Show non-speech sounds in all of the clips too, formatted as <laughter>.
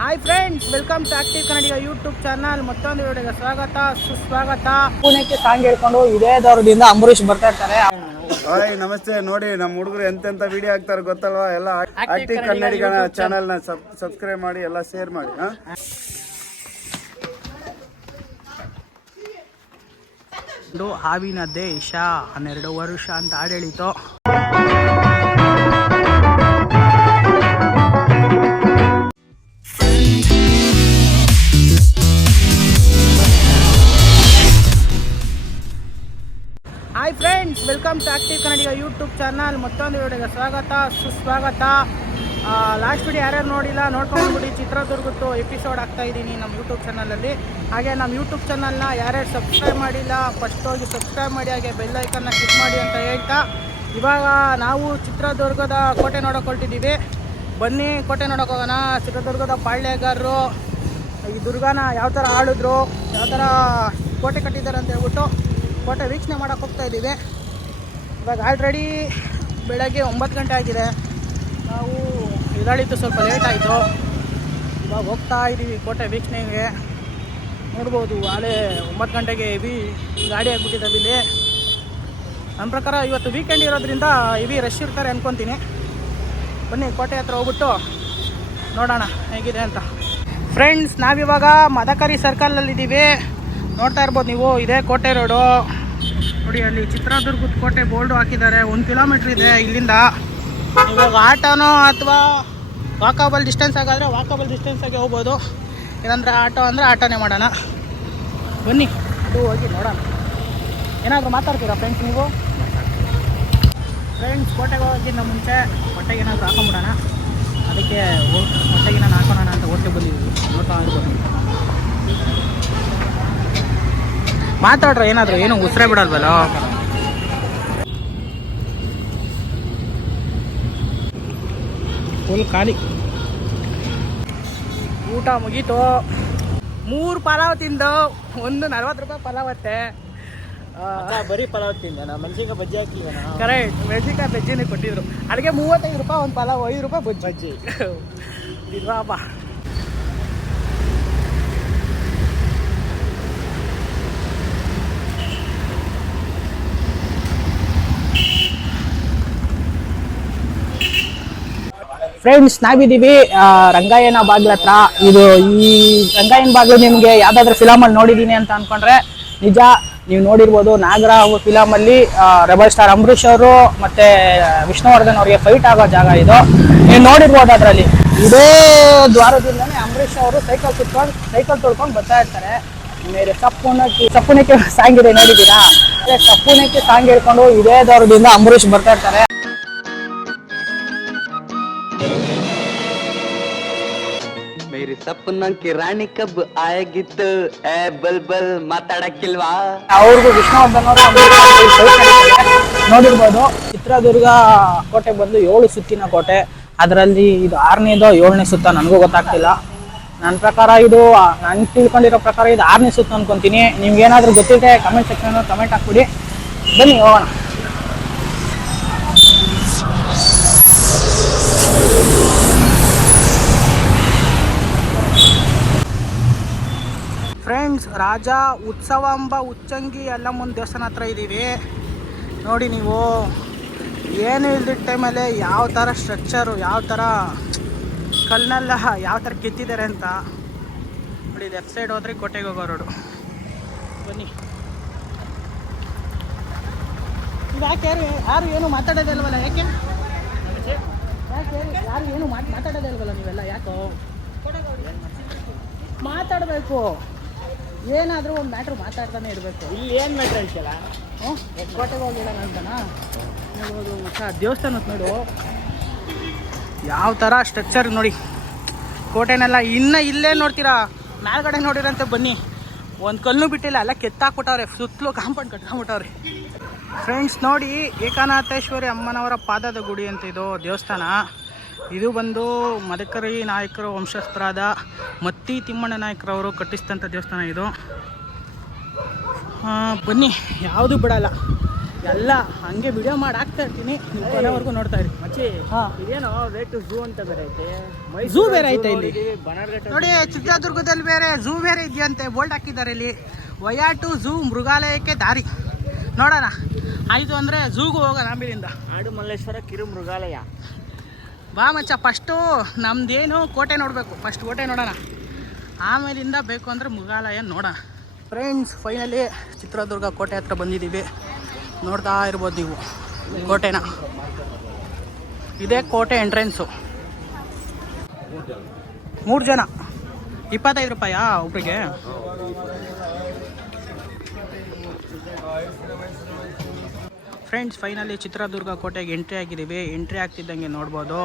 Hi friends welcome to active Kannadiga YouTube channel ಮತ್ತೊಂದು ವಿಡಿಯೋಗೆ ಸ್ವಾಗತ ಸುಸ್ವಾಗತ. ಪುಣೆಗೆ ಸಾಂಗ್ ಹೇಳ್ಕೊಂಡು ಇದೇ ದೌರ್ದಿಂದ ಅಂಬರೀಷ್ ಬರ್ತಾ ಇರ್ತಾರೆ. ಹಾಯ್ ನಮಸ್ತೆ. ನೋಡಿ ನಮ್ಮ ಹುಡುಗರು ಎಂತೆಂತ ವಿಡಿಯೋ ಹಾಕ್ತಾರೆ ಗೊತ್ತಲ್ವಾ? ಎಲ್ಲ ಆಕ್ಟಿವ್ ಕನ್ನಡಿಗ ಚಾನಲ್ನ ಸಬ್ಸ್ಕ್ರೈಬ್ ಮಾಡಿ ಎಲ್ಲ ಶೇರ್ ಮಾಡಿ ಹಾವಿನ ದೇಶ ಹನ್ನೆರಡು ವರ್ಷ ಅಂತ ಆಡಳಿತು. Welcome to active Kannadiga YouTube channel ಮತ್ತೊಂದು ವಿಡಿಯೋಗೆ ಸ್ವಾಗತ, ಸುಸ್ವಾಗತ. ಲಾಸ್ಟ್ ವಿಡಿಯೋ ಯಾರ್ಯಾರು ನೋಡಿಲ್ಲ ನೋಡ್ಕೊಂಡ್ಬಿಡಿ ಚಿತ್ರದುರ್ಗದ್ದು ಎಪಿಸೋಡ್ ಆಗ್ತಾ ಇದ್ದೀನಿ ನಮ್ಮ ಯೂಟ್ಯೂಬ್ ಚಾನಲಲ್ಲಿ ಹಾಗೆ ನಮ್ಮ ಯೂಟ್ಯೂಬ್ ಚಾನಲ್ನ ಯಾರ್ಯಾರು ಸಬ್ಸ್ಕ್ರೈಬ್ ಮಾಡಿಲ್ಲ ಫಸ್ಟ್ ಹೋಗಿ ಸಬ್ಸ್ಕ್ರೈಬ್ ಮಾಡಿ, ಹಾಗೆ ಬೆಲ್ ಐಕನ್ನ ಕ್ಲಿಕ್ ಮಾಡಿ ಅಂತ ಹೇಳ್ತಾ, ಇವಾಗ ನಾವು ಚಿತ್ರದುರ್ಗದ ಕೋಟೆ ನೋಡೋಕೆ ಹೊರಟಿದ್ದೀವಿ. ಬನ್ನಿ, ಕೋಟೆ ನೋಡೋಕೆ ಹೋಗೋಣ. ಚಿತ್ರದುರ್ಗದ ಪಾಳ್ಯಗಾರರು, ಈ ದುರ್ಗಾನ ಯಾವ ಥರ ಆಳಿದ್ರು, ಯಾವ ಥರ ಕೋಟೆ ಕಟ್ಟಿದ್ದಾರೆ ಅಂತ ಹೇಳ್ಬಿಟ್ಟು ಕೋಟೆ ವೀಕ್ಷಣೆ ಮಾಡೋಕೆ ಹೋಗ್ತಾ ಇದ್ದೀವಿ. ಇವಾಗ ಆಲ್ರೆಡಿ ಬೆಳಗ್ಗೆ ಒಂಬತ್ತು ಗಂಟೆ ಆಗಿದೆ. ನಾವು ಇದಾಳಿತ್ತು ಸ್ವಲ್ಪ ಲೇಟ್ ಆಯಿತು. ಇವಾಗ ಹೋಗ್ತಾ ಇದ್ದೀವಿ ಕೋಟೆ ವೀಕ್ಷಣೆಗೆ. ನೋಡ್ಬೋದು ಆಲೇ ಒಂಬತ್ತು ಗಂಟೆಗೆ ಇವಿ ಗಾಡಿ ಆಗಿಬಿಟ್ಟಿದ್ದಾವೆ ಇಲ್ಲಿ ನನ್ನ ಪ್ರಕಾರ ಇವತ್ತು ವೀಕೆಂಡ್ ಇರೋದ್ರಿಂದ ಇವಿ ರಶ್ ಇರ್ತಾರೆ ಅಂದ್ಕೊತೀನಿ ಬನ್ನಿ, ಕೋಟೆ ಹತ್ರ ಹೋಗ್ಬಿಟ್ಟು ನೋಡೋಣ ಹೇಗಿದೆ ಅಂತ. ಫ್ರೆಂಡ್ಸ್ ನಾವಿವಾಗ ಮದಕರಿ ಸರ್ಕಲಲ್ಲಿದ್ದೀವಿ ನೋಡ್ತಾ ಇರ್ಬೋದು ನೀವು, ಇದೇ ಕೋಟೆ ರೋಡು ನೋಡಿ ಅಲ್ಲಿ ಚಿತ್ರದುರ್ಗದ ಕೋಟೆ ಬೋರ್ಡು ಹಾಕಿದ್ದಾರೆ. ಒಂದು ಕಿಲೋಮೀಟ್ರ್ ಇದೆ ಇಲ್ಲಿಂದ. ಇವಾಗ ಆಟೋನೋ ಅಥವಾ ವಾಕಬಲ್ ಡಿಸ್ಟೆನ್ಸ್ ಆಗಾದರೆ ವಾಕಬಲ್ ಡಿಸ್ಟೆನ್ಸ್ ಆಗಿ ಹೋಗ್ಬೋದು. ಇಲ್ಲಾಂದ್ರೆ ಆಟೋ ಅಂದರೆ ಆಟೋನೇ ಮಾಡೋಣ. ಬನ್ನಿ, ಅದು ಹೋಗಿ ನೋಡೋಣ. ಏನಾದರೂ ಮಾತಾಡ್ತೀರಾ ಫ್ರೆಂಡ್ಸ್ ನೀವು? ಫ್ರೆಂಡ್ಸ್ ಕೋಟೆಗೆ ಹೋಗೋಕ್ಕಿಂತ ಮುಂಚೆ ಹೊಟ್ಟೆಗೆ ಏನಾದರೂ ಹಾಕೊಂಬಿಡೋಣ. ಅದಕ್ಕೆ ಹೊಟ್ಟೆಗೆ ನಾನು ಹಾಕೋಣ ಅಂತ ಹೊಟ್ಟೆ ಬಂದಿದ್ದೀವಿ. ನೋಡ್ತಾ ಇರ್ಬೋದು. ಮಾತಾಡ್ರ ಏನಾದ್ರು ಏನು ಉಸಿರೇ ಬಿಡಲ್ವಲ್ಲ? ಫುಲ್ ಖಾಲಿ. ಊಟ ಮುಗೀತು. ಮೂರು ಪಲಾವ್ ತಿಂದು ಒಂದು ನಲ್ವತ್ತು ರೂಪಾಯಿ ಪಲಾವತ್ತೆ ಬರೀ ಪಲಾವ್ ತಿಂದ ನಾ ಮೆಣಸಿನ್ಕಾಯಿ ಬಜ್ಜಿ ಹಾಕಿ ಕರೆಕ್ಟ್ ಮೆಣಸಿನ್ಕಾಯಿ ಬಜ್ಜಿನೇ ಕೊಟ್ಟಿದ್ರು. ಅಡುಗೆ ಮೂವತ್ತೈದು ರೂಪಾಯಿ ಒಂದು ಪಲಾವ್ ಐದು ರೂಪಾಯಿ ಬಜ್ಜಿ. ಬಜ್ಜಿ. <laughs> ಇಲ್ವಾಪ ಫ್ರೆಂಡ್ಸ್ ನಾವಿದ್ದೀವಿ ರಂಗಾಯಣ ಬಾಗ್ಲ ಹತ್ರ. ಇದು ಈ ರಂಗಾಯಣ ಬಾಗ್ಲು ನಿಮಗೆ ಯಾವ್ದಾದ್ರು ಫಿಲಮಲ್ಲಿ ನೋಡಿದ್ದೀನಿ ಅಂತ ಅಂದ್ಕೊಂಡ್ರೆ ನಿಜ, ನೀವು ನೋಡಿರ್ಬೋದು ನಾಗರ ಫಿಲಮಲ್ಲಿ ರೆಬಲ್ ಸ್ಟಾರ್ ಅಂಬರೀಷ್ ಅವರು ಮತ್ತು ವಿಷ್ಣುವರ್ಧನ್ ಅವರಿಗೆ ಫೈಟ್ ಆಗೋ ಜಾಗ ಇದು. ನೀವು ನೋಡಿರ್ಬೋದು ಅದರಲ್ಲಿ. ಇದೇ ದ್ವಾರದಿಂದಲೇ ಅಂಬರೀಷ್ ಅವರು ಸೈಕಲ್ ಕುತ್ಕೊಂಡು ಸೈಕಲ್ ತೊಳ್ಕೊಂಡು ಬರ್ತಾ ಇರ್ತಾರೆ. ಮೇಲೆ ಸಪ್ಪುನಕ್ಕೆ ಸಪ್ಪುನಕ್ಕೆ ಸಾಂಗ್ ಇದೆ, ನೋಡಿದ್ದೀರಾ? ಅದೇ ಸಪ್ಪುನಕ್ಕೆ ಸಾಂಗ್ ಹೇಳ್ಕೊಂಡು ಇದೇ ದ್ವಾರದಿಂದ ಅಂಬರೀಷ್ ಬರ್ತಾ ಇರ್ತಾರೆ. ಮೇರಿ ಸಪ್ನ ಕಿ ರಾಣಿ ಕಬ್ ಆಯಗಿತ್ತು ಏ, ಬಲ್ ಬಲ್, ಮಾತಾಡಕ್ಕಿಲ್ವಾ? ಅವ್ರಿಗೂ ವಿಷ್ಣುವರ್ಧನ್. ನೋಡಿರ್ಬೋದು, ಚಿತ್ರದುರ್ಗ ಕೋಟೆ ಬಂದು ಏಳು ಸುತ್ತಿನ ಕೋಟೆ. ಅದರಲ್ಲಿ ಇದು ಆರನೇದೋ ಏಳನೇ ಸುತ್ತ ನನಗೂ ಗೊತ್ತಾಗ್ತಿಲ್ಲ. ನನ್ನ ಪ್ರಕಾರ ಇದು ನಾನು ತಿಳ್ಕೊಂಡಿರೋ ಪ್ರಕಾರ ಇದು ಆರನೇ ಸುತ್ತ ಅನ್ಕೊಂತೀನಿ. ನಿಮ್ಗೆ ಏನಾದರೂ ಗೊತ್ತಿದೆ ಕಮೆಂಟ್ ಸೆಕ್ಷನ್ ಕಮೆಂಟ್ ಹಾಕ್ಬಿಡಿ. ಬನ್ನಿ, ಹೋಗೋಣ. ಫ್ರೆಂಡ್ಸ್ ರಾಜ ಉತ್ಸವಾಂಬ ಉಚ್ಚಂಗಿ ಎಲ್ಲಮ್ಮನ ದೇವಸ್ಥಾನ ಹತ್ರ ಇದ್ದೀವಿ ನೋಡಿ ನೀವು, ಏನು ಇಲ್ದಿದ್ದ ಟೈಮಲ್ಲಿ ಯಾವ ಥರ ಸ್ಟ್ರಕ್ಚರು ಯಾವ ಥರ ಕಲ್ಲನ್ನೆಲ್ಲ ಯಾವ ಥರ ಕೆತ್ತಿದ್ದಾರೆ ಅಂತ ನೋಡಿ ಲೆಫ್ಟ್ ಸೈಡ್ ಹೋದ್ರೆ ಕೋಟೆಗೆ ಹೋಗೋ ರೋಡು ಬನ್ನಿ. ಯಾಕೆ ಯಾರು ಏನು ಮಾತಾಡೋದೇ ಇಲ್ವಲ್ಲ, ಯಾಕೆ? ಯಾಕೆ ಯಾರು- ಏನು ಮಾತಾಡೋದಿಲ್ವಲ್ಲ ನೀವೆಲ್ಲ, ಯಾಕೋ? ಮಾತಾಡಬೇಕು. ಏನಾದರೂ ಒಂದು ಮ್ಯಾಟ್ರ್ ಮಾತಾಡ್ತಾನೆ ಇರಬೇಕು. ಇಲ್ಲಿ ಏನು ಮ್ಯಾಟ್ರ್ ಹೇಳ್ತಿಲ್ಲ ಹ್ಞೂ ಕೋಟೆಗೆ ಹೋಗಿಲ್ಲ ಅಂತನಾ? ನೋಡ್ಬೋದು ದೇವಸ್ಥಾನಕ್ಕೆ ನೋಡು. ಯಾವ ಥರ ಸ್ಟ್ರಕ್ಚರ್ ನೋಡಿ. ಕೋಟೆನೆಲ್ಲ ಇನ್ನು ಇಲ್ಲೇ ನೋಡ್ತೀರಾ? ಮೇಲ್ಗಡೆ ನೋಡಿರಂತೆ ಬನ್ನಿ. ಒಂದು ಕಲ್ಲು ಬಿಟ್ಟಿಲ್ಲ ಎಲ್ಲ ಕೆತ್ತಾಕ್ಬಿಟ್ಟವ್ರೆ. ಸುತ್ತಲೂ ಕಾಂಪೌಂಡ್ ಕಟ್ಕೊಂಬಿಟ್ಟವ್ರೆ ಫ್ರೆಂಡ್ಸ್ ನೋಡಿ ಏಕನಾಥೇಶ್ವರಿ ಅಮ್ಮನವರ ಪಾದದ ಗುಡಿ ಅಂತ ಇದು ದೇವಸ್ಥಾನ. ಇದು ಬಂದು ಮದಕರಿ ನಾಯಕರ ವಂಶಸ್ಥರಾದ ಮತ್ತಿ ತಿಮ್ಮಣ್ಣ ನಾಯಕರವರು ಕಟ್ಟಿಸಿದಂಥ ದೇವಸ್ಥಾನ ಇದು. ಬನ್ನಿ ಯಾವುದು ಬಿಡಲ್ಲ. ಎಲ್ಲ ಹಂಗೆ ವಿಡಿಯೋ ಮಾಡಿ ಹಾಕ್ತಾ ಇರ್ತೀನಿ. ನೀವು ಕೊನೆವರೆಗೂ ನೋಡ್ತಾ ಇರಿ. ಮಚ್ಚಿ. ಇದೇನೋ ವೇಟ್ ಝೂ ಅಂತ ಬೇರೆ ಐತೆ. ಝೂ ಬೇರೆ ಐತೆ ಇಲ್ಲಿ? ನೋಡಿ ಚಿತ್ರದುರ್ಗದಲ್ಲಿ ಬೇರೆ ಝೂ ಬೇರೆ ಇದೆಯಂತೆ. ಬೋಲ್ಡ್ ಹಾಕಿದ್ದಾರೆ ಇಲ್ಲಿ. ವಯಾಟು ಝೂ ಮೃಗಾಲಯಕ್ಕೆ ದಾರಿ. ನೋಡೋಣ. ಆಯಿತು ಅಂದರೆ ಝೂಗೂ ಹೋಗೋಣ ಆಮೇಲಿಂದ ಆಡು ಮಲ್ಲೇಶ್ವರ ಕಿರು ಮೃಗಾಲಯ ಬಾ ಮಚ್ಚ ಫಸ್ಟು ನಮ್ಮದೇನು ಕೋಟೆ ನೋಡಬೇಕು. ಫಸ್ಟ್ ಕೋಟೆ ನೋಡೋಣ. ಆಮೇಲಿಂದ ಬೇಕು ಅಂದರೆ ಮೃಗಾಲಯ ನೋಡೋಣ. ಫ್ರೆಂಡ್ಸ್ ಫೈನಲಿ ಚಿತ್ರದುರ್ಗ ಕೋಟೆ ಹತ್ರ ಬಂದಿದ್ದೀವಿ. ನೋಡ್ತಾ ಇರ್ಬೋದು ನೀವು ಕೋಟೆನ. ಇದೇ ಕೋಟೆ ಎಂಟ್ರೆನ್ಸು ಮೂರು ಜನ. ಇಪ್ಪತ್ತೈದು ರೂಪಾಯಾ ಒಬ್ರಿಗೆ? ಫ್ರೆಂಡ್ಸ್ ಫೈನಲಿ ಚಿತ್ರದುರ್ಗ ಕೋಟೆಗೆ ಎಂಟ್ರಿ ಆಗಿದ್ದೀವಿ. ಎಂಟ್ರಿ ಆಗ್ತಿದ್ದಂಗೆ ನೋಡ್ಬೋದು.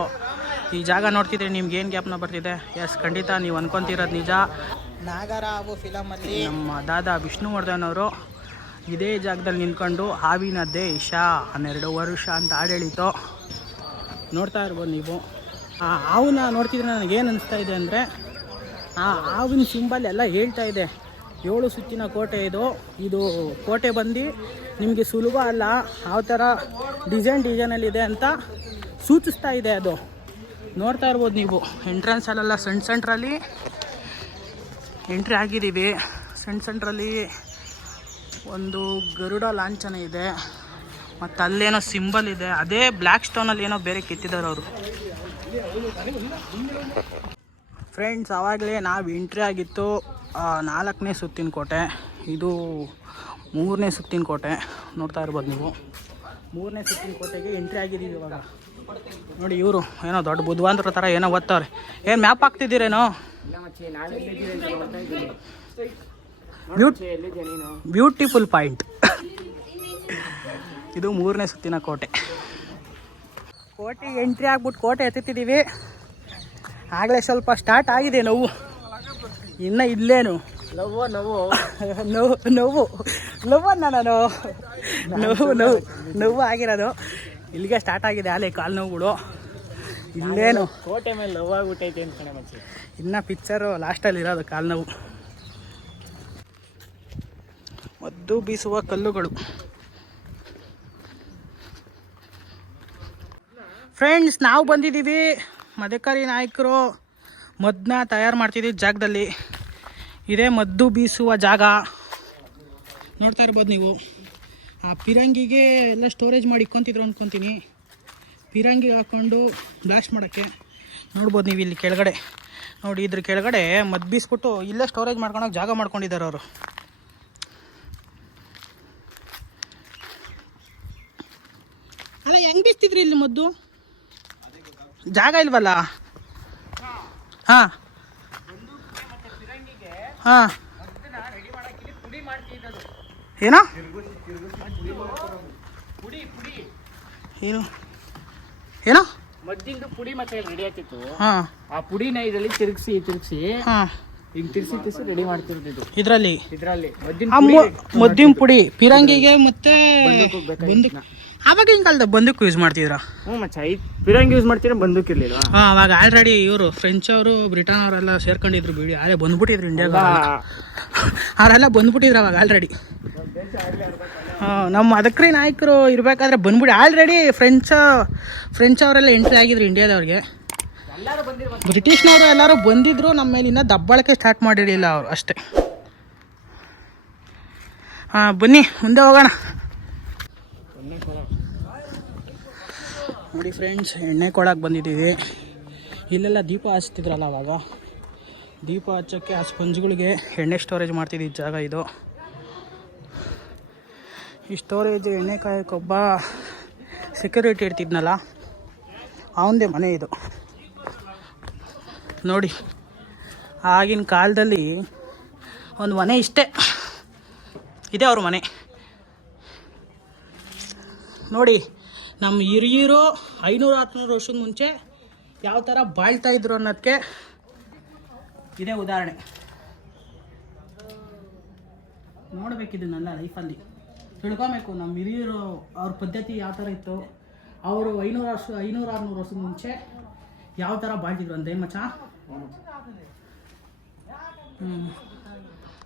ಈ ಜಾಗ ನೋಡ್ತಿದ್ರೆ ನಿಮ್ಗೆ ಏನು ಜ್ಞಾಪನ ಬರ್ತಿದೆ? ಎಸ್ ಖಂಡಿತ ನೀವು ಅನ್ಕೊಂತಿರೋದು ನಿಜ. ನಾಗರಾವು ಫಿಲಮಲ್ಲಿ ನಮ್ಮ ದಾದಾ ವಿಷ್ಣುವರ್ಧನ್ ಅವರು ಇದೇ ಜಾಗದಲ್ಲಿ ನಿಂತ್ಕೊಂಡು ಹಾವಿನ ದೇಶ ಹನ್ನೆರಡು ವರ್ಷ ಅಂತ ಆಡಳಿತು. ನೋಡ್ತಾ ಇರ್ಬೋದು ನೀವು. ಆ ಹಾವನ್ನ ನೋಡ್ತಿದ್ರೆ ನನಗೇನು ಅನಿಸ್ತಾ ಇದೆ ಅಂದರೆ ಆ ಹಾವಿನ ಸಿಂಬಲ್ ಎಲ್ಲ ಹೇಳ್ತಾ ಇದೆ. ಏಳು ಸುತ್ತಿನ ಕೋಟೆ ಇದು. ಇದು ಕೋಟೆ ಬಂದು ನಿಮಗೆ ಸುಲಭ ಅಲ್ಲ, ಯಾವ ಥರ ಡಿಸೈನ್ ಡಿಸೈನಲ್ಲಿದೆ ಅಂತ ಸೂಚಿಸ್ತಾ ಇದೆ ಅದು. ನೋಡ್ತಾ ಇರ್ಬೋದು ನೀವು ಎಂಟ್ರೆನ್ಸಲ್ಲೆಲ್ಲ ಸಣ್ಣ ಸೆಂಟ್ರಲ್ಲಿ ಎಂಟ್ರಿ ಆಗಿದ್ದೀವಿ. ಸಣ್ಣ ಸೆಂಟ್ರಲ್ಲಿ ಒಂದು ಗರುಡ ಲಾಂಛನ ಇದೆ. ಮತ್ತು ಅಲ್ಲೇನೋ ಸಿಂಬಲ್ ಇದೆ. ಅದೇ ಬ್ಲ್ಯಾಕ್ ಸ್ಟೋನಲ್ಲಿ ಏನೋ ಬೇರೆ ಕೆತ್ತಿದ್ದಾರೆ ಅವರು. ಫ್ರೆಂಡ್ಸ್ ಆವಾಗಲೇ ನಾವು ಎಂಟ್ರಿ ಆಗಿತ್ತು. ನಾಲ್ಕನೇ ಸುತ್ತಿನ ಕೋಟೆ, ಇದು ಮೂರನೇ ಸುತ್ತಿನ ಕೋಟೆ. ನೋಡ್ತಾ ಇರ್ಬೋದು ನೀವು. ಮೂರನೇ ಸುತ್ತಿನ ಕೋಟೆಗೆ ಎಂಟ್ರಿ ಆಗಿದ್ದೀವಿ ಇವಾಗ. ನೋಡಿ ಇವರು, ಏನೋ ದೊಡ್ಡ ಬುದ್ಧವಂತರ ಥರ ಏನೋ ಓದ್ತಾವ್ರೆ. ಏನು ಮ್ಯಾಪ್ ಹಾಕ್ತಿದ್ದೀರೇನೋ? ಬ್ಯೂಟಿಫುಲ್ ಪಾಯಿಂಟ್ ಇದು ಮೂರನೇ ಸುತ್ತಿನ ಕೋಟೆ. ಕೋಟೆಗೆ ಎಂಟ್ರಿ ಆಗ್ಬಿಟ್ಟು ಕೋಟೆ ಎತ್ತಿದ್ದೀವಿ ಆಗಲೇ ಸ್ವಲ್ಪ ಸ್ಟಾರ್ಟ್ ಆಗಿದೆ ನೋವು. ಇನ್ನು ಇಲ್ಲೇನು? ನೋವು ನೋವು ನೋವು ನೋವು ನಾನು. ನೋವು ನೋವು ನೋವು ಆಗಿರೋದು. ಇಲ್ಲಿಗೆ ಸ್ಟಾರ್ಟ್ ಆಗಿದೆ ಆಲೆ ಕಾಲು ನೋವುಗಳು. ಇಲ್ಲೇನು? ಕೋಟೆ ಮೇಲೆ ಲವ್ ಆಗ್ಬಿಟ್ಟೈತೆ ಮಚ್ಚಿ. ಇನ್ನು ಪಿಕ್ಚರು ಲಾಸ್ಟಲ್ಲಿ ಇರೋದು ಕಾಲು ನೋವು. ಮದ್ದು ಬೀಸುವ ಕಲ್ಲುಗಳು. ಫ್ರೆಂಡ್ಸ್ ನಾವು ಬಂದಿದ್ದೀವಿ. ಮದಕರಿ ನಾಯಕರು. ಮದ್ದನ್ನ ತಯಾರು ಮಾಡ್ತಿದ್ದೀವಿ ಜಾಗದಲ್ಲಿ. ಇದೇ ಮದ್ದು ಬೀಸುವ ಜಾಗ. ನೋಡ್ತಾ ಇರ್ಬೋದು ನೀವು. ಆ ಪಿರಂಗಿಗೆ ಎಲ್ಲ ಸ್ಟೋರೇಜ್ ಮಾಡಿ ಇಕ್ಕೊಂತಿದ್ರು ಅಂದ್ಕೊತೀನಿ ಪಿರಂಗಿ ಹಾಕ್ಕೊಂಡು ಬ್ಲಾಸ್ಟ್ ಮಾಡೋಕ್ಕೆ. ನೋಡ್ಬೋದು ನೀವು ಇಲ್ಲಿ ಕೆಳಗಡೆ. ನೋಡಿ ಇದ್ರ ಕೆಳಗಡೆ ಮದ್ದು ಬೀಸ್ಬಿಟ್ಟು ಇಲ್ಲೇ ಸ್ಟೋರೇಜ್ ಮಾಡ್ಕೊಳಕ್ಕೆ ಜಾಗ ಮಾಡ್ಕೊಂಡಿದ್ದಾರೆ ಅವರು. ಅಲ್ಲ, ಹೆಂಗೆ ಬೀಸ್ತಿದ್ರಿ ಇಲ್ಲಿ ಮದ್ದು? ಜಾಗ ಇಲ್ವಲ್ಲ? ಹಾ. ಹಾ. ಏನೋ? ಏನು? ಏನೋ? ಮದ್ದಿಂದು ಪುಡಿ ಮತ್ತೆ ರೆಡಿ ಆಗ್ತಿತ್ತು. ಹಾ. ಆ ಪುಡಿನ ಇದರಲ್ಲಿ ತಿರುಗಿಸಿ ತಿರುಗಿಸಿ ಹಾ. ಹಿಂಗ್ ತಿರ್ಸಿ ತಿರ್ಸಿ ರೆಡಿ ಮಾಡ್ತಿರೋದು ಇದರಲ್ಲಿ. ಇದ್ರಲ್ಲಿ. ಮದ್ದಿನ ಪುಡಿ ಪಿರಂಗಿಗೆ ಮತ್ತೆ ಬಂದೂಕು ಆವಾಗಿನ ಕಾಲದ ಬಂದೂಕು ಯೂಸ್ ಮಾಡ್ತಿದ್ರ? ಹ್ಞೂ ಮಚ್ಚ ಈ ಪಿರಂಗಿ ಯೂಸ್ ಮಾಡ್ತೀರಾ ಬಂದೂಕ್ ಇರ್ಲಿಲ್ಲ ಹಾ ಅವಾಗ ಆಲ್ರೆಡಿ ಇವರು ಫ್ರೆಂಚ್ ಅವರು ಬ್ರಿಟನ್ ಅವರೆಲ್ಲ ಸೇರ್ಕೊಂಡಿದ್ರು ಬಿಡಿ. ಅದೇ ಬಂದ್ಬಿಟ್ಟಿದ್ರು ಇಂಡಿಯಾಗ ಅವರೆಲ್ಲ ಬಂದ್ಬಿಟ್ಟಿದ್ರು ಅವಾಗ ಆಲ್ರೆಡಿ ಹಾಂ ನಮ್ಮ ಅದಕ್ರಿ ನಾಯಕರು ಇರಬೇಕಾದ್ರೆ ಬಂದ್ಬಿಡಿ. ಆಲ್ರೆಡಿ ಫ್ರೆಂಚ್ ಫ್ರೆಂಚ್ ಅವರೆಲ್ಲ ಎಂಟ್ರಿ ಆಗಿದ್ರು ಇಂಡಿಯಾದವ್ರಿಗೆ ಬ್ರಿಟಿಷ್ನವರು ಎಲ್ಲರೂ ಬಂದಿದ್ರು, ನಮ್ಮ ಮೇಲೆ ಇನ್ನೂ ದಬ್ಬಾಳಿಕೆ ಸ್ಟಾರ್ಟ್ ಮಾಡಿರಲಿಲ್ಲ ಅವರು ಅಷ್ಟೇ. ಹಾಂ, ಬನ್ನಿ, ಮುಂದೆ ಹೋಗೋಣ. ನೋಡಿ ಫ್ರೆಂಡ್ಸ್ ಎಣ್ಣೆ ಕೊಡಕ್ಕೆ ಬಂದಿದ್ದೀವಿ. ಇಲ್ಲೆಲ್ಲ ದೀಪ ಹಚ್ತಿದ್ರಲ್ಲ ಅವಾಗ. ದೀಪ ಹಚ್ಚೋಕ್ಕೆ ಆ ಸ್ಪಂಜ್ಗಳಿಗೆ ಎಣ್ಣೆ ಸ್ಟೋರೇಜ್ ಮಾಡ್ತಿದ್ದ ಜಾಗ ಇದು. ಈ ಸ್ಟೋರೇಜ್ ಎಣ್ಣೆ ಕಾಯಕ್ಕೊಬ್ಬ ಸೆಕ್ಯೂರಿಟಿ ಇಡ್ತಿದ್ನಲ್ಲ, ಅವಂದೇ ಮನೆ ಇದು. ನೋಡಿ. ಆಗಿನ ಕಾಲದಲ್ಲಿ ಒಂದು ಮನೆ ಇಷ್ಟೇ. ಇದೆ ಅವ್ರ ಮನೆ. ನೋಡಿ, ನಮ್ಮ ಹಿರಿಯರು ಐನೂರು ಹತ್ತುನೂರು ವರ್ಷದ ಮುಂಚೆ ಯಾವ ಥರ ಬಾಳ್ತಾ ಇದ್ರು ಅನ್ನೋದಕ್ಕೆ ಇದೇ ಉದಾಹರಣೆ. ನೋಡಬೇಕಿದ್ದು ನನ್ನ ಲೈಫಲ್ಲಿ ತಿಳ್ಕೊಬೇಕು, ನಮ್ಮ ಹಿರಿಯರು ಅವ್ರ ಪದ್ಧತಿ ಯಾವ ಥರ ಇತ್ತು. ಅವರು ಐನೂರು ವರ್ಷ, ಐನೂರು, ಆರುನೂರು ವರ್ಷದ ಮುಂಚೆ ಯಾವ ಥರ ಬಾಳ್ತಿದ್ರು ಅಂದೇ ಮಚ್ಚ?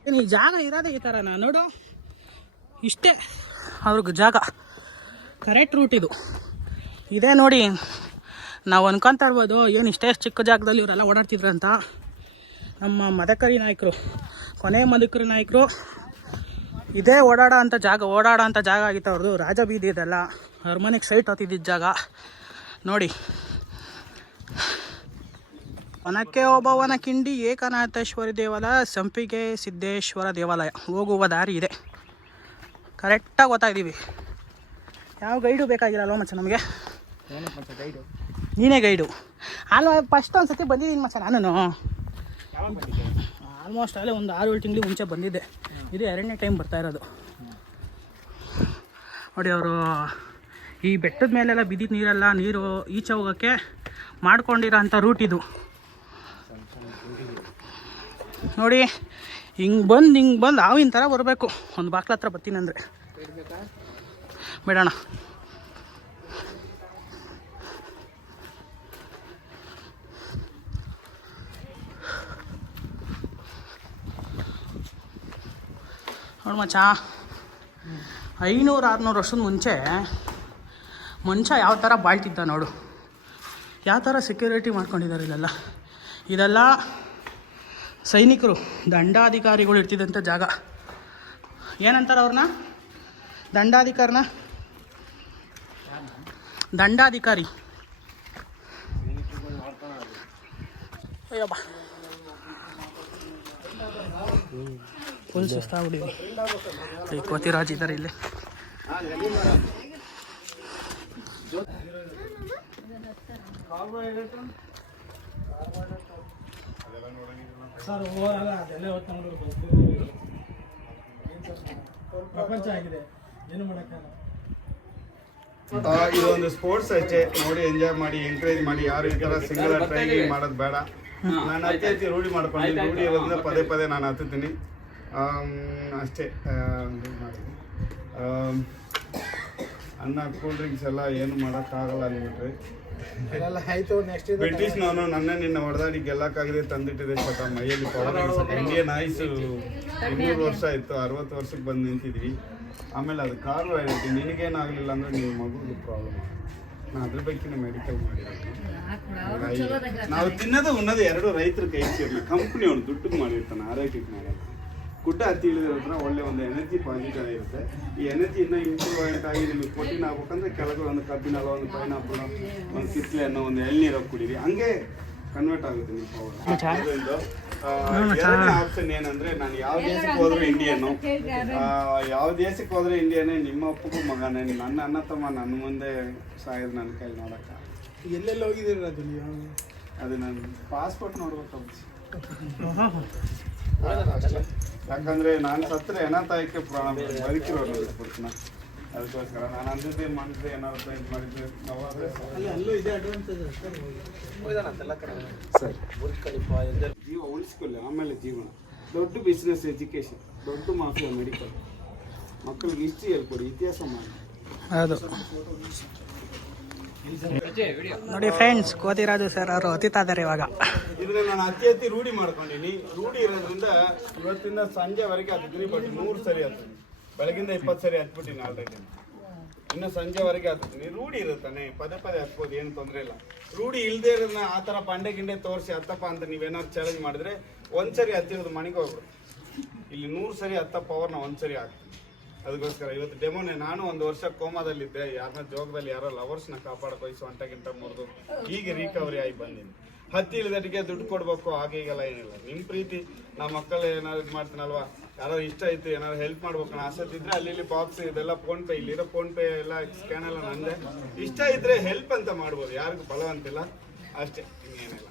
ಹ್ಞೂ ಜಾಗ ಇರೋದೇ ಈ ಥರನಾ ನೋಡು. ಇಷ್ಟೇ ಅವ್ರಿಗೆ ಜಾಗ. ಕರೆಕ್ಟ್ ರೂಟ್ ಇದು. ಇದೇ ನೋಡಿ, ನಾವು ಅನ್ಕೊಂತ ಇರ್ಬೋದು, ಏನು ಇಷ್ಟೇ ಚಿಕ್ಕ ಜಾಗದಲ್ಲಿ ಇವರೆಲ್ಲ ಓಡಾಡ್ತಿದ್ರು ಅಂತ. ನಮ್ಮ ಮದಕರಿ ನಾಯಕರು, ಕೊನೆ ಮದಕರಿ ನಾಯಕರು, ಇದೇ ಓಡಾಡೋ ಅಂಥ ಜಾಗ, ಓಡಾಡೋ ಅಂಥ ಜಾಗ ಆಗಿತ್ತು ಅವ್ರದ್ದು ರಾಜಬೀದಿ ಬೀದಿ ಇದೆಲ್ಲ. ಅರಮನೆಗೆ ಸೈಟ್ ಹೊತ್ತಿದ್ದ ಜಾಗ. ನೋಡಿ ವನಕ್ಕೆ ಒಬ್ಬವನ ಕಿಂಡಿ ಏಕನಾಥೇಶ್ವರಿ ದೇವಾಲಯ ಸಂಪಿಗೆ ಸಿದ್ದೇಶ್ವರ ದೇವಾಲಯ. ಹೋಗುವ ದಾರಿ ಇದೆ. ಕರೆಕ್ಟಾಗಿ ಗೊತ್ತಾಗಿದ್ದೀವಿ ಯಾವ ಗೈಡು ಬೇಕಾಗಿರಲ್ವ ಮಚ್ಚ ನಮಗೆ? ಗೈಡು ನೀನೇ ಗೈಡು ಅಲ್ವ ಫಸ್ಟ್ ಒಂದು ಸತಿ ಬಂದಿದ್ದೀನಿ ಮಚ್ಚ ನಾನು ಆಲ್ಮೋಸ್ಟ್ ಅಲ್ಲೇ ಒಂದು ಆರು ಏಳು ತಿಂಗಳು ಮುಂಚೆ ಬಂದಿದ್ದೆ. ಇದು ಎರಡನೇ ಟೈಮ್ ಬರ್ತಾ ಇರೋದು. ನೋಡಿ ಅವರು ಈ ಬೆಟ್ಟದ ಮೇಲೆಲ್ಲ ಬಿದ್ದಿದ್ದ ನೀರೆಲ್ಲ ನೀರು ಈಚೆ ಹೋಗೋಕ್ಕೆ ಮಾಡ್ಕೊಂಡಿರೋ ಅಂಥ ರೂಟ್ ಇದು. ನೋಡಿ, ಹಿಂಗೆ ಬಂದು ಹಿಂಗೆ ಬಂದು ಹಾವಿನ ಥರ ಬರಬೇಕು. ಒಂದು ಬಾಕ್ಲ ಹತ್ರ ಬರ್ತೀನಿ ಅಂದರೆ. ಬಿಡೋಣ. ನೋಡಿ ಮಚ್ಚ, ಐನೂರು ಆರುನೂರು ವರ್ಷದ ಮುಂಚೆ ಮನುಷ್ಯ ಯಾವ ಥರ ಬಾಳ್ತಿದ್ದ ನೋಡು. ಯಾವ ಥರ ಸೆಕ್ಯೂರಿಟಿ ಮಾಡ್ಕೊಂಡಿದ್ದಾರೆ ಇಲ್ಲೆಲ್ಲ. ಇದೆಲ್ಲ ಸೈನಿಕರು ದಂಡಾಧಿಕಾರಿಗಳು ಇರ್ತಿದ್ದಂಥ ಜಾಗ. ಏನಂತಾರೆ ಅವ್ರನ್ನ? ದಂಡಾಧಿಕಾರನ? ದಂಡಾಧಿಕಾರಿ. ಅಯ್ಯಪ್ಪ. ಫುಲ್ ಸುಸ್ತಾಗ್ಬಿಟ್ಟಿದೆ ಕೋತಿರಾಜ್ ಇದ್ದಾರೆ ಇಲ್ಲಿ. ಸರ್ ಹೋಗಲ್ಲ ಅದೆಲ್ಲ ಹೊತ್ತು ಪ್ರಪಂಚ ಆಗಿದೆ. ಏನು ಇದೊಂದು ಸ್ಪೋರ್ಟ್ಸ್ ಅಷ್ಟೇ. ನೋಡಿ ಎಂಜಾಯ್ ಮಾಡಿ ಎಂಕರೇಜ್ ಮಾಡಿ. ಯಾರು ಈ ತರ ಸಿಂಗಲ್ ಟ್ರೈನಿಂಗ್ ಮಾಡೋದು ಬೇಡ. ನಾನು ಅತಿ ಹೆಚ್ಚು ರೂಢಿ ಮಾಡ್ಕೊಂಡು ರೂಢಿ ಇರೋದ್ರಿಂದ ಪದೇ ಪದೇ ನಾನು ಹತ್ತುತ್ತೀನಿ ಅಷ್ಟೇ. ಅನ್ನ ಕೂಲ್ ಡ್ರಿಂಕ್ಸ್ ಎಲ್ಲ ಏನು ಮಾಡೋಕ್ಕಾಗಲ್ಲ ಅಂದ್ಬಿಟ್ರಿ. ಆಯ್ತು ನಾನು ನನ್ನ ನಿನ್ನ ಹೊಡೆದಾಡಿ ಗೆಲ್ಲಕ್ಕಾಗದೆ ತಂದಿಟ್ಟಿದೆ ಸ್ವತಃ ಮೈಯಲ್ಲಿ ಪವರ್ ಇಂಡಿಯನ್ ಆಯ್ಸು ಇನ್ನೂರು ವರ್ಷ ಆಯ್ತು ಅರವತ್ತು ವರ್ಷಕ್ಕೆ ಬಂದು ನಿಂತಿದ್ವಿ. ಆಮೇಲೆ ಅದು ಕಾರು ಆಯ್ತು ನಿನಗೇನಾಗಲಿಲ್ಲ ಅಂದ್ರೆ ನಿಮ್ಮ ಮಗುಗೆ ಪ್ರಾಬ್ಲಮ್ ನಾನು ಅದ್ರ ಬಗ್ಗೆ ಮೆಡಿಕಲ್ ಮಾಡಿರೋದು. ನಾವು ತಿನ್ನೋದು ಉನ್ನೋದು ಎರಡು ರೈತರ ಕೈ ಸೇರಿ ಕಂಪ್ನಿ ಅವನು ದುಡ್ಡು ಮಾಡಿರ್ತಾನೆ ಆರೋಗ್ಯಕ್ಕೆ ಮಾಡಲ್ಲ ಗುಡ್ಡ ಹತ್ತಿ ಇಳಿದಿರೋದ್ರ ಒಳ್ಳೆ ಒಂದು ಎನರ್ಜಿ ಪಾಸಿಟಿವ್ ಇರುತ್ತೆ. ಈ ಎನರ್ಜಿ ಇನ್ನೂ ಇಂಪ್ರೂವ್ಮೆಂಟ್ ಆಗಿ ನಿಮಗೆ ಪ್ರೋಟೀನ್ ಆಗ್ಬೇಕಂದ್ರೆ ಕೆಳಗೆ ಒಂದು ಕಬ್ಬಿನಲ್ಲ ಒಂದು ಪೈನಾಪಲ್ ಒಂದು ಕಿತ್ಲೆ ಅನ್ನೋ ಒಂದು ಎಳ್ನೀರು ಕುಡೀರಿ ಹಂಗೆ ಕನ್ವರ್ಟ್ ಆಗುತ್ತೆ ನಿಮ್ಮ ಪವರ್ ಅದರಿಂದ ಆ, ಎರಡನೇ ಆಪ್ಷನ್ ಏನಂದ್ರೆ ನಾನು ಯಾವ ದೇಶಕ್ಕೆ ಹೋದ್ರೆ ಇಂಡಿಯನ್ನು ಯಾವ ದೇಶಕ್ಕೆ ಹೋದ್ರೆ ಇಂಡಿಯನೇ ನಿಮ್ಮ ಅಪ್ಪಗೂ ಮಗನೇ ನನ್ನ ಅಣ್ಣ ತಮ್ಮ ನನ್ನ ಮುಂದೆ ಸಾಯೋದು ನನ್ನ ಕೈಲಿ ನೋಡಕ್ಕ. ಎಲ್ಲೆಲ್ಲಿ ಹೋಗಿದ್ದೀರಿ ಅದು ನೀವು? ಅದು ನಾನು ಪಾಸ್ಪೋರ್ಟ್ ನೋಡ್ಬೇಕಾಗುತ್ತೆ ಯಾಕಂದ್ರೆ ನಾನು ಸತ್ತರೆ ಅನಾಥಾಯಕ್ಕೆ ಪ್ರಾಣ ಬದುಕಿರೋರು ಬಿಟ್ಬಿಡ್ತೀನಿ ಅದಕ್ಕೋಸ್ಕರ ನಾನು ಅಂದಿದ್ದೆ ಮಾಡಿದ್ರೆ ಏನಾದ್ರು ಇದು ಮಾಡಿದ್ರೆ ನೋವಾದ್ರೆ ಅಲ್ಲೂ ಇದೆ ಅಡ್ವಾನ್ಟೇಜ್ ಸರಿ ಜೀವ ಉಳಿಸ್ಕೊಳ್ಳಿ ಆಮೇಲೆ ಜೀವನ. ದೊಡ್ಡ ಬಿಸ್ನೆಸ್ ಎಜುಕೇಶನ್ ದೊಡ್ಡ ಮಾಫಿಯಾ ಮೆಡಿಕಲ್ ಮಕ್ಕಳಿಗೆ ಹಿಸ್ಟ್ರಿ ಹೇಳ್ಕೊಡಿ ಇತಿಹಾಸ ಮಾಡಿ. ನೋಡಿ ಫ್ರೆಂಡ್ಸ್, ಕೋತಿರಾಜು ಸರ್ ಅವರು ಅತಿತಾ ಇದ್ದಾರೆ ಇವಾಗ ನಾನು ಅತಿ ಅತಿ ರೂಢಿ ಮಾಡ್ಕೊಂಡಿನಿ. ರೂಢಿ ಇರೋದ್ರಿಂದ ಇವತ್ತಿಂದ ಸಂಜೆವರೆಗೆ ಹತ್ತಿದ್ರಿ ಬಟ್ ನೂರು ಸರಿ ಹತ್ತೀನಿ ಬೆಳಗಿಂದ ಇಪ್ಪತ್ತು ಸರಿ ಹತ್ಬಿಟ್ಟಿನಿ ಆಲ್ರೆಡಿ ಇನ್ನು ಸಂಜೆವರೆಗೆ ಹತ್ತಿದ್ದೀನಿ ರೂಢಿ ಇರುತ್ತಾನೆ ಪದೇ ಪದೇ ಹತ್ಬೋದು, ಏನು ತೊಂದರೆ ಇಲ್ಲ. ರೂಢಿ ಇಲ್ಲದೆ ಇರೋದನ್ನ ಆ ಥರ ಪಂಡೆ ಗಿಂಡೆ ತೋರಿಸಿ ಹತ್ತಪ್ಪ ಅಂತ ನೀವೇನಾದ್ರು ಚಾಲೆಂಜ್ ಮಾಡಿದ್ರೆ ಒಂದ್ಸರಿ ಹತ್ತಿರೋದು ಮನೆಗೆ ಹೋಗ್ಬಿಡು ಇಲ್ಲಿ ನೂರು ಸರಿ ಹತ್ತಪ್ಪ ಅವ್ರನ್ನ ಒಂದ್ಸರಿ ಹಾಕ್ತೀನಿ ಅದಕ್ಕೋಸ್ಕರ ಇವತ್ತು ಡೆಮೋನೆ, ನಾನು ಒಂದು ವರ್ಷ ಕೋಮಾದಲ್ಲಿದ್ದೆ. ಯಾರನ್ನ ಜೋಗದಲ್ಲಿ ಯಾರೋ ಲವರ್ಸ್ನ ಕಾಪಾಡಕ್ಕೆ ಗಿಂಟ ಮುರಿದು ಈಗ ರಿಕವರಿ ಆಗಿ ಬಂದಿನಿ. ಹತ್ತಿ ಇಳಿದಟ್ಟಿಗೆ ದುಡ್ಡು ಕೊಡ್ಬೇಕು, ಹಾಗೆ ಈಗೆಲ್ಲ ಏನಿಲ್ಲ. ನಿಮ್ಮ ಪ್ರೀತಿ ನಮ್ಮ ಮಕ್ಕಳು ಏನಾದ್ರು ಇದು ಮಾಡ್ತೀನಲ್ವಾ? ಯಾರೋ ಇಷ್ಟ ಆಯ್ತು ಏನಾದ್ರು ಹೆಲ್ಪ್ ಮಾಡ್ಬೇಕು. ಅನ್ನೋ ಆಸೆ ಇದ್ರೆ ಅಲ್ಲಿ ಇಲ್ಲಿ ಬಾಕ್ಸ್ ಇದೆಲ್ಲ ಫೋನ್ ಪೇ ಇಲ್ಲಿರೋ ಫೋನ್ ಪೇ ಎಲ್ಲ ಸ್ಕ್ಯಾನ್ ಎಲ್ಲ ನಂದೆ. ಇಷ್ಟ ಇದ್ರೆ ಹೆಲ್ಪ್ ಅಂತ ಮಾಡ್ಬೋದು. ಯಾರಿಗೂ ಬಲವಂತಿಲ್ಲ ಅಷ್ಟೇ, ಇನ್ನೇನಿಲ್ಲ.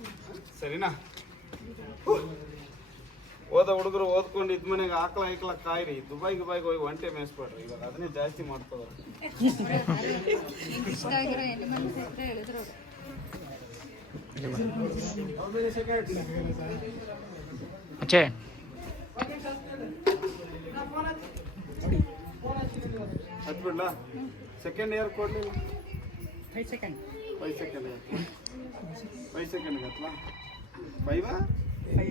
ಸರಿನಾ? ಓದ ಹುಡುಗರು ಓದ್ಕೊಂಡು ಇದ್ ಮನೆಗೆ ಆಕಳ ಐಕ್ಲ ಕಾಯ್ರಿ. ದುಬೈ ಗಿಬೈಗೆ ಹೋಗಿ ಒಂಟೆ ಮೇಯಿಸ್ಬೇಡ್ರಿ ಇವಾಗ ಅದನ್ನೇ ಜಾಸ್ತಿ ಮಾಡ್ಕೋದ್ರು ಹತ್ಬಿಡ್ಲಾ? ಸೆಕೆಂಡ್ ಇಯರ್ ಕೊಡ್ಲಿ. Five second five second five second ಹತ್ಲಾ? ಫೈವಾ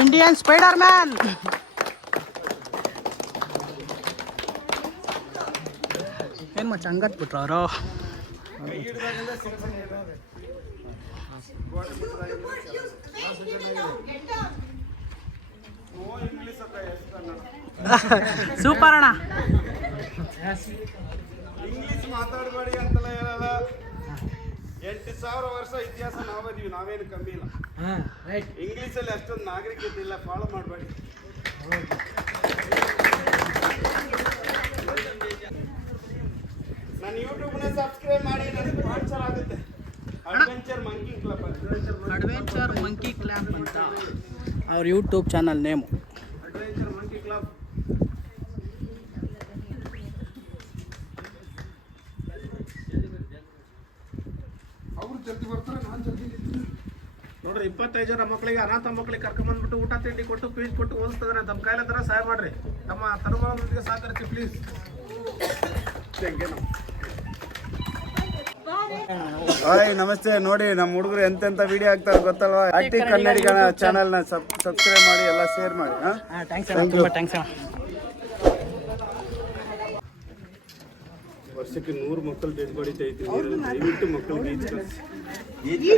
ಇಂಡಿಯನ್ ಸ್ಪೈಡರ್ ಮ್ಯಾನ್ ಏನ್ ಮಚ್ಚ ಹಂಗತ್ ಬಿಟ್ರ ಅವರು? ಸೂಪರ್ ಅಣ್ಣ. ಇಂಗ್ಲಿಷ್ ಮಾತಾಡಬೇಡಿ ಅಂತೆಲ್ಲ ಹೇಳಲ್ಲ. ಎಂಟು ಸಾವಿರ ವರ್ಷ ಇತಿಹಾಸ ನಾವದೀವಿ ನಾವೇನು ಕಮ್ಮಿ ಇಲ್ಲ. ಇಂಗ್ಲಿಷಲ್ಲಿ ಅಷ್ಟೊಂದು ನಾಗರಿಕತೆ ಇಲ್ಲ ಫಾಲೋ ಮಾಡಬೇಡಿ. ನನ್ನ ಯೂಟ್ಯೂಬ್ನ ಸಬ್ಸ್ಕ್ರೈಬ್ ಮಾಡಿ ನನಗೆ ಸ್ಪಾನ್ಸರ್ ಆಗುತ್ತೆ. Adventure monkey club adventure adventure monkey club ಅಂತ. ಅವ್ರ YouTube channel name adventure monkey club ನೋಡ್ರಿ ಇಪ್ಪತ್ತೈದು ಜನ ಮಕ್ಕಳಿಗೆ ಅನಾಥ ಮಕ್ಕಳಿಗೆ ಕರ್ಕೊಂಬಂದ್ಬಿಟ್ಟು ಊಟ ತಿಂಡಿ ಕೊಟ್ಟು ಫೀಸ್ ಕೊಟ್ಟು ಓದಿಸ್ತಿದ್ದಾರೆ ನಮ್ಮ ಕೈಲ ಥರ ಸಹಾಯ ಮಾಡ್ರಿ. ನಮ್ಮ ತನುಮಾನದೊಂದಿಗೆ ಸಹಕರಿಸಿ ಪ್ಲೀಸ್ ಹಾಯ್ ನಮಸ್ತೆ. ನೋಡಿ ನಮ್ಮ ಹುಡುಗರು ಎಂತೆಂತ ವಿಡಿಯೋ ಆಗ್ತಾರೆ ಗೊತ್ತಲ್ವಾ? ಆಕ್ಟಿವ್ ಕನ್ನಡಿಗನ ಚಾನಲ್ನ ಸಬ್ಸ್ಕ್ರೈಬ್ ಮಾಡಿ ಎಲ್ಲ ಶೇರ್ ಮಾಡಿ ಹಾಂ? ಥ್ಯಾಂಕ್ಸ್ ಅಣ್ಣ ತುಂಬ ಥ್ಯಾಂಕ್ಸ್ ವರ್ಷಕ್ಕೆ ನೂರು ಮಕ್ಕಳು ಡೆಡ್ ಬಾಡಿ ತೆಗಿತೀವಿ ಐವತ್ತು ದಯವಿಟ್ಟು ಮಕ್ಕಳಿಗೆ ಈಜು